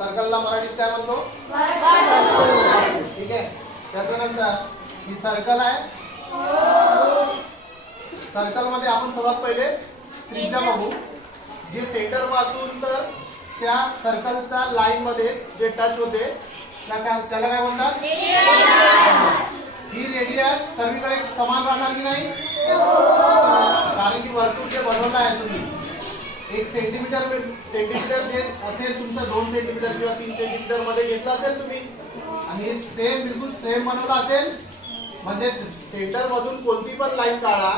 सर्कलला मराठीत काय म्हणतो? ठीक आहे. त्याच्यानंतर ही सर्कल आहे. सर्कल मध्ये आपण सर्वात पहिले त्रिज्या बघू. जे सेंटर पासून तर त्या सर्कलचा लाईन मध्ये जे टच होते त्याला काय म्हणतात? ही रेडियस सर्वीकडे समान राहणार की नाही? कारण की वर्तुळ जे बनवलं आहे तुम्ही 1 सेंटीमीटर जे असेल तुमचं 2 सेंटीमीटर किंवा 3 सेंटीमीटर मध्ये घेतलं असेल तुम्ही आणि सेम बिलकुल सेम बनवलं असेल म्हणजे सेंटर मधून कोणती पण लाईन काढा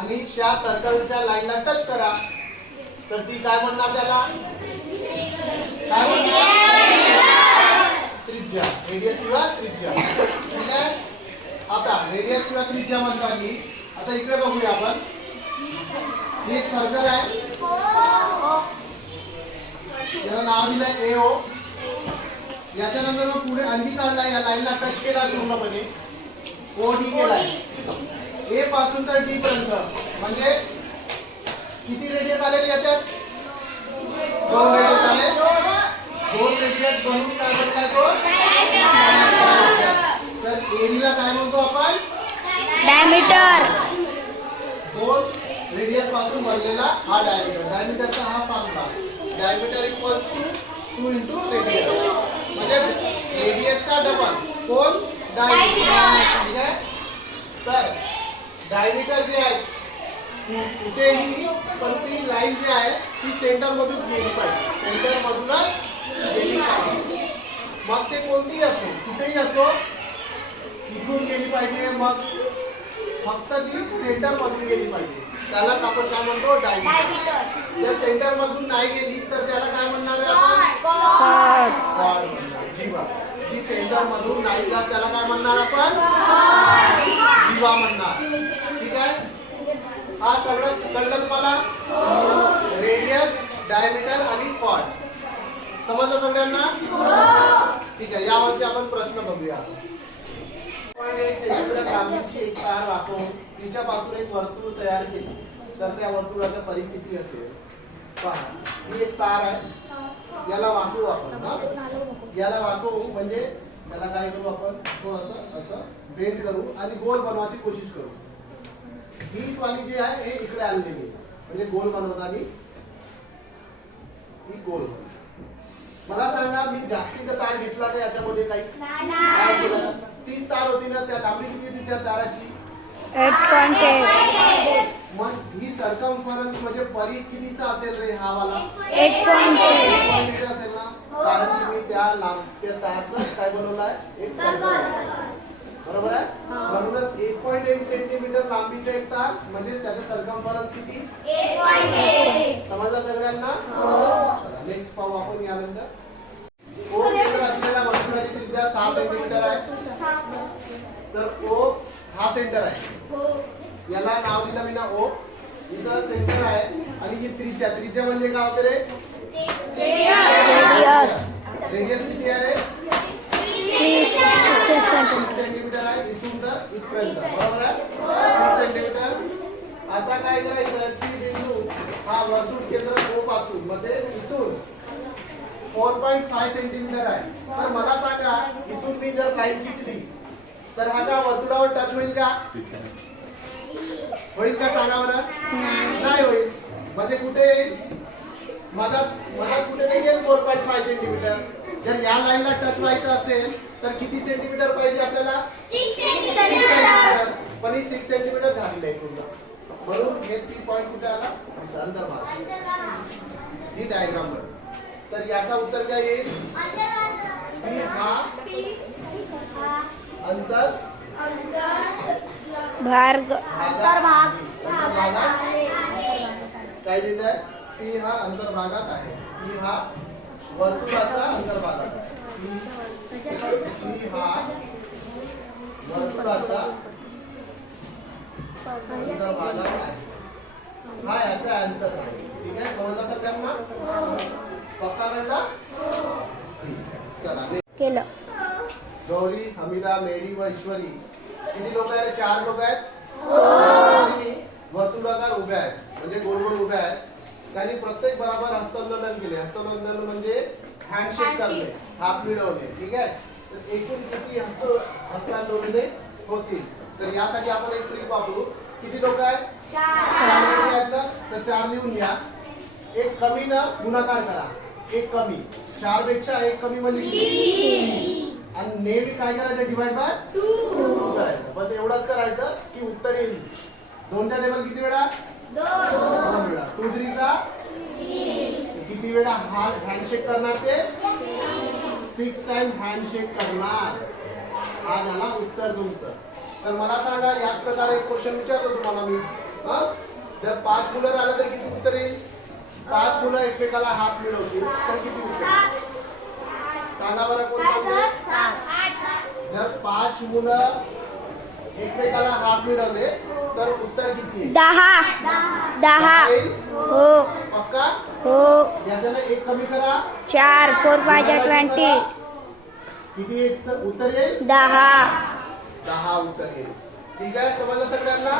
आणि त्या सर्कलच्या लाईनला टच करा तर ती काय म्हणणार? त्याला काय म्हणणार? त्रिज्या. रेडियस किंवा त्रिज्या. ठीक आहे. आता रेडियस किंवा त्रिज्या म्हणतात की आता इकडे बघूया आपण. ही एक सर्कल आहे. याला नाव दिलं AO. याच्यानंतर मग पुढे आणखी काढला या लाईनला टच केला पूर्णपणे OD केलाय. A पासून तर D पर्यंत म्हणजे किती रेडियस आले याच्यात? 2 रेडियस आले. 2 रेडियस बनवून काय बनवायचो? तर AD ला काय म्हणतो आपण? डायमीटर. 2 रेडियस पासून बनलेला हा डायमीटर. डायमीटरचा हा formula. Diameter equals to 2 * radius. म्हणजे रेडियसचा डबल कोण? डायमीटर. ठीक आहे. तर डायमीटर जे आहे कुठेही पण ती लाईन जी आहे ती सेंटर मधून गेली पाहिजे. सेंटर मधूनच गेली पाहिजे. मग ते कोणतीही असो कुठेही असो इथून गेली पाहिजे. मग फक्त ती सेंटर मधून गेली पाहिजे. त्यालाच आपण काय म्हणतो? डायमीटर. जर सेंटर मधून नाही गेली तर त्याला काय म्हणणार आहे आपण? कॉर्ड म्हणणार. जीवा. जी सेंटर मधून नाही जात त्याला काय म्हणणार आपण? जीवा म्हणणार. ठीक आहे. हा सगळं कळलं तुम्हाला? रेडियस, डायमीटर आणि कॉर्ड समजलं सगळ्यांना? ठीक आहे. यावरती आपण प्रश्न बघूया. 1 सेंटीमीटर लांबीची एक तार वाकवून तिच्यापासून एक वर्तुळ तयार केली तर त्या वर्तुळाचा परिघ किती असेल? पहा, ही एक तार आहे. याला वाकवू आपण. याला वाकवू म्हणजे त्याला काय करू आपण? थोडंसं असं बेंड करू आणि गोल बनवायची कोशिश करू. ही वाली जी आहे हे इकडे आणलेली म्हणजे गोल बनवताना ही गोल. मला सांगा मी जास्तीचा तार घेतला का याच्यामध्ये काही? काय केलं? 30 तार होती ना. त्या लांबी किती होती त्या ताराची? 8.8. मग ही सर्कम्फरन्स म्हणजे परिघ कितीचा असेल रे? हा वाला 8.8 असेल ना. कारण की मी त्या तारचं काय बनवलं आहे? एक सर्कल. बरोबर आहे. म्हणूनच 1.8 सेंटीमीटर लांबीचे एक तार म्हणजे त्याचे सर्कम्फरन्स किती? 8.8. समजलं सगळ्यांना? नेक्स्ट पाहू आपण यानंतर. O केंद्र असलेल्या वर्तुळाची त्रिज्या 6 सेंटीमीटर आहे. तर O हा सेंटर आहे. याला नाव दिलं मी ना O. इथं सेंटर आहे आणि ही त्रिज्या म्हणजे काय होते रे? रेडियस किती आहे रे? 6 सेंटीमीटर आहे. इथून तर इथपर्यंत. बरोबर आहे. 6 सेंटीमीटर. आता काय करायचं? टी बिंदू हा वर्तुळ केंद्र O पासून मध्ये इथून 4.5 सेंटीमीटर आहे. तर मला सांगा इथून मी जर लाईन खिचली तर हा का वर्तुळावर टच होईल का? होईल का सांगा बरं? नाही होईल. म्हणजे कुठे येईल? मधात कुठे नाही येईल 4.5 सेंटीमीटर. जर या लाईनला टच व्हायचं असेल तर किती सेंटीमीटर पाहिजे आपल्याला? 6 सेंटीमीटर. पण ही 6 सेंटीमीटर झाली नाही पूर्ण. म्हणून हे 3 पॉइंट कुठे आला? अंतर्भाग. ही डायग्राम वर. तर याचा उत्तर काय येईल? पी हा अंतर्भाग. काय लिहिलंय? पी हा अंतर्भागात आहे. पी हा वर्तुळाचा अंतर्भागात आहे. पी हा वर्तुळाचा अंतर्भागात आहे. हा याचा आन्सर आहे. ठीक आहे. समजलं सगळ्यांना? पक्का कळला? चला केलं. गौरी, हमीदा, मेरी व ईश्वरी किती लोक आहेत? 4 लोक आहेत. वर्तुळाकार उभ्या आहेत म्हणजे गोल गोल उभ्या आहेत. त्यांनी प्रत्येक बरोबर हस्तांदोलन केले. हस्तांदोलन म्हणजे हँडशेक करणे, हात मिळवणे. ठीक आहे. तर एकूण किती हस्तांदोलने होतील? तर यासाठी आपण एक ट्रिक वापरू. किती लोक आहेत? 4 तर 4 लिहून घ्या. एक कमी न गुणाकार करा. एक कमी 4 पेक्षा एक कमी म्हणजे किती? आणि नेहमी काय करायचं? डिवाइड बाय 2 करायचं. बस एवढंच करायचं की उत्तर येईल. 2च्या टेबल किती वेळा? 2 वेळा. 2 3 चा किती वेळा हँडशेक करणार? ते 6 टाइम हँडशेक करणार. हा झाला उत्तर तुमचं. तर मला सांगा, याच प्रकारे एक क्वेश्चन विचारतो तुम्हाला मी. जर 5 मुलं आलं तर किती उत्तर येईल? 5 मुलं एकमेकाला हात मिळवतील तर किती उत्तर येईल? सांगा बरं, कोण सांगते? जर 5 मुलं एकमेकाला हात मिळवले तर उत्तर किती येईल? 10 येईल? हो पक्का? हो याच्यानं एक कमी करा. 4 4 5 20 किती उत्तर येईल? 10 10 उत्तर येईल. ठीक आहे, समजलं सगळ्यांना?